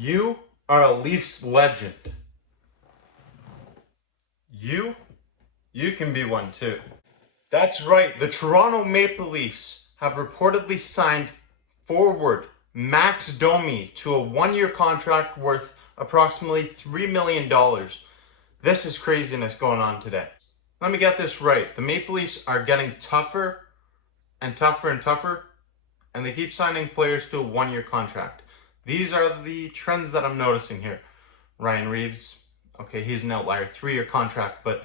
You are a Leafs legend. You can be one too. That's right, the Toronto Maple Leafs have reportedly signed forward Max Domi to a one-year contract worth approximately $3 million. This is craziness going on today. Let me get this right. The Maple Leafs are getting tougher and tougher and tougher, and they keep signing players to a one-year contract. These are the trends that I'm noticing here. Ryan Reeves, okay, he's an outlier, 3-year contract, but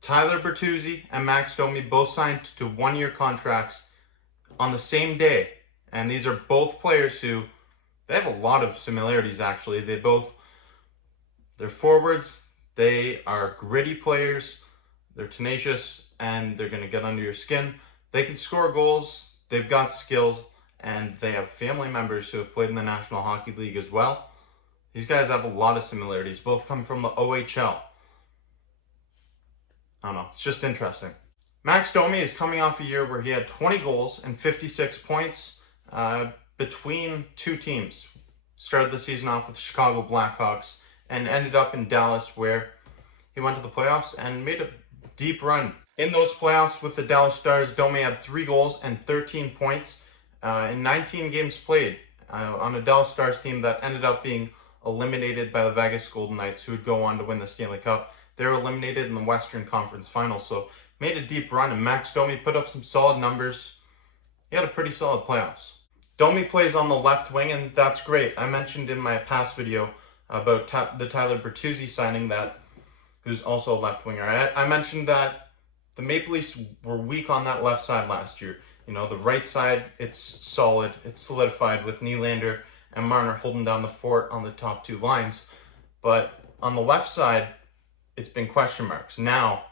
Tyler Bertuzzi and Max Domi both signed to one-year contracts on the same day. And these are both players who, they have a lot of similarities actually. They're forwards, they are gritty players, they're tenacious, and they're going to get under your skin. They can score goals, they've got skills, and they have family members who have played in the National Hockey League as well. These guys have a lot of similarities. Both come from the OHL. I don't know, it's just interesting. Max Domi is coming off a year where he had 20 goals and 56 points between two teams. Started the season off with Chicago Blackhawks and ended up in Dallas, where he went to the playoffs and made a deep run. In those playoffs with the Dallas Stars, Domi had 3 goals and 13 points in 19 games played on a Dallas Stars team that ended up being eliminated by the Vegas Golden Knights, who would go on to win the Stanley Cup. They were eliminated in the Western Conference Finals, so made a deep run, and Max Domi put up some solid numbers. He had a pretty solid playoffs. Domi plays on the left wing, and that's great. I mentioned in my past video about the Tyler Bertuzzi signing, who's also a left winger. I mentioned that the Maple Leafs were weak on that left side last year. You know, the right side, it's solid, it's solidified with Nylander and Marner holding down the fort on the top 2 lines. But on the left side, it's been question marks. Now,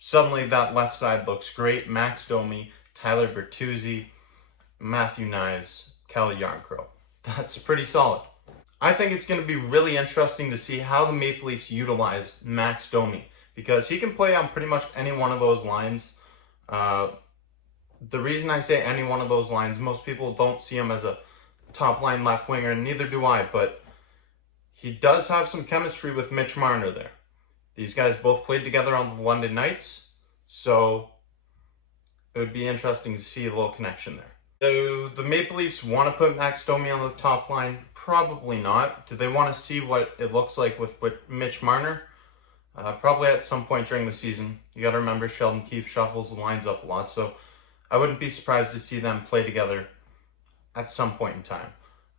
suddenly that left side looks great. Max Domi, Tyler Bertuzzi, Matthew Knies, Kelly Yarncrow. That's pretty solid. I think it's going to be really interesting to see how the Maple Leafs utilize Max Domi, because he can play on pretty much any one of those lines. The reason I say any one of those lines, most people don't see him as a top line left winger, and neither do I, but he does have some chemistry with Mitch Marner there. These guys both played together on the London Knights, so it would be interesting to see a little connection there. Do the Maple Leafs want to put Max Domi on the top line? Probably not. Do they want to see what it looks like with Mitch Marner? Probably at some point during the season. You got to remember, Sheldon Keefe shuffles the lines up a lot, so I wouldn't be surprised to see them play together at some point in time,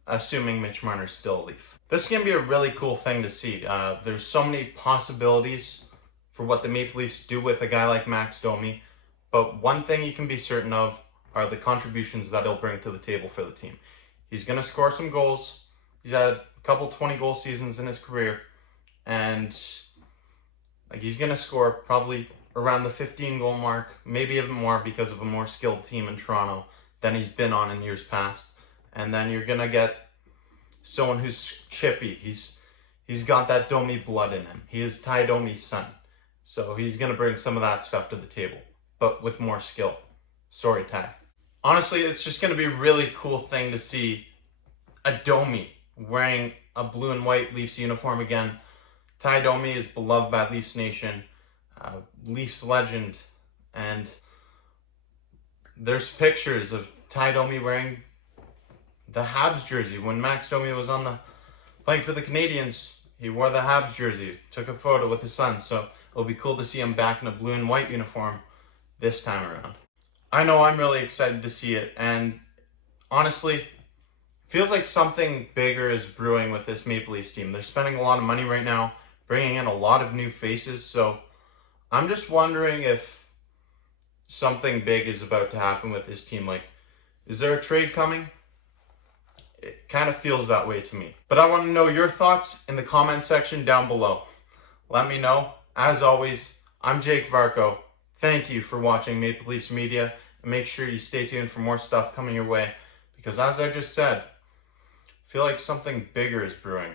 assuming Mitch Marner's still a Leaf. This is going to be a really cool thing to see. There's so many possibilities for what the Maple Leafs do with a guy like Max Domi, but one thing you can be certain of are the contributions that he'll bring to the table for the team. He's going to score some goals. He's had a couple 20-goal seasons in his career, and he's going to score probably around the 15-goal mark, maybe even more because of a more skilled team in Toronto than he's been on in years past. And then you're going to get someone who's chippy. He's got that Domi blood in him. He is Ty Domi's son. So he's going to bring some of that stuff to the table, but with more skill. Sorry, Ty. Honestly, it's just going to be a really cool thing to see a Domi wearing a blue and white Leafs uniform again. Ty Domi is beloved by Leafs Nation, Leafs legend, and there's pictures of Ty Domi wearing the Habs jersey. When Max Domi was playing for the Canadiens, he wore the Habs jersey, took a photo with his son, so it'll be cool to see him back in a blue and white uniform this time around. I know I'm really excited to see it, and honestly, feels like something bigger is brewing with this Maple Leafs team. They're spending a lot of money right now, bringing in a lot of new faces, so I'm just wondering if something big is about to happen with this team. Like, is there a trade coming? It kind of feels that way to me. But I want to know your thoughts in the comment section down below. Let me know. As always, I'm Jake Varco. Thank you for watching Maple Leafs Media, and make sure you stay tuned for more stuff coming your way, because as I just said, I feel like something bigger is brewing.